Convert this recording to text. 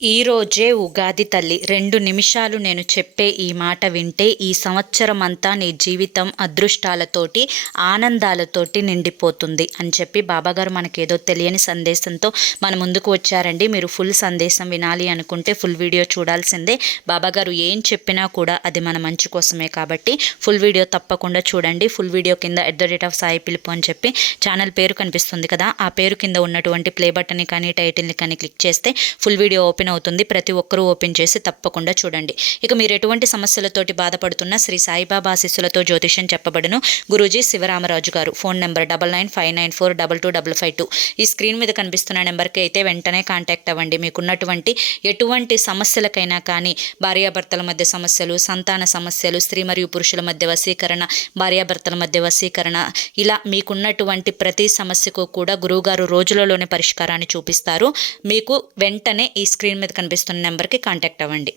ఈ రోజే ఉగాది తల్లి. 2 నిమిషాలు నేను చెప్పే ఈ మాట వింటే ఈ సంవత్సరమంతా నీ జీవితం అదృష్టాలతోటి, ఆనందాలతోటి నిండిపోతుంది అని చెప్పి బాబాగారు మనకేదో తెలియని సందేశంతో మన ముందుకు వచ్చారండి. మీరు ఫుల్ సందేశం వినాలి అనుకుంటే ఫుల్ వీడియో చూడాల్సిందే. బాబాగారు ఏం చెప్పినా కూడా అది మన మంచి కోసమే కాబట్టి ఫుల్ వీడియో తప్పకుండా చూడండి. ఫుల్ వీడియో కింద @సాయి పిలుపు అని చెప్పి ఛానల్ పేరు కనిపిస్తుంది కదా, ఆ పేరు కింద ఉన్నటువంటి ప్లే బటన్ని కానీ టైటిల్ని కానీ క్లిక్ చేస్తే ఫుల్ వీడియో ఓపెన్ అవుతుంది. ప్రతి ఒక్కరూ ఓపెన్ చేసి తప్పకుండా చూడండి. ఇక మీరు ఎటువంటి సమస్యలతోటి బాధపడుతున్నా శ్రీ సాయిబాబా ఆశీస్సులతో జ్యోతిష్యం చెప్పబడును. గురూజీ శివరామరాజు గారు. Phone number 9959422552. ఈ స్క్రీన్ మీద కనిపిస్తున్న నెంబర్కి అయితే వెంటనే కాంటాక్ట్ అవ్వండి. మీకున్నటువంటి ఎటువంటి సమస్యలకైనా కానీ, భార్యాభర్తల మధ్య సమస్యలు, సంతాన సమస్యలు, స్త్రీ మరియు పురుషుల మధ్య వశీకరణ, భార్యాభర్తల మధ్య వశీకరణ, ఇలా మీకున్నటువంటి ప్రతి సమస్యకు కూడా గురువుగారు రోజులలోనే పరిష్కారాన్ని చూపిస్తారు. మీకు వెంటనే ఈ స్క్రీన్ మీద కనిపిస్తున్న నెంబర్కి కాంటాక్ట్ అవ్వండి.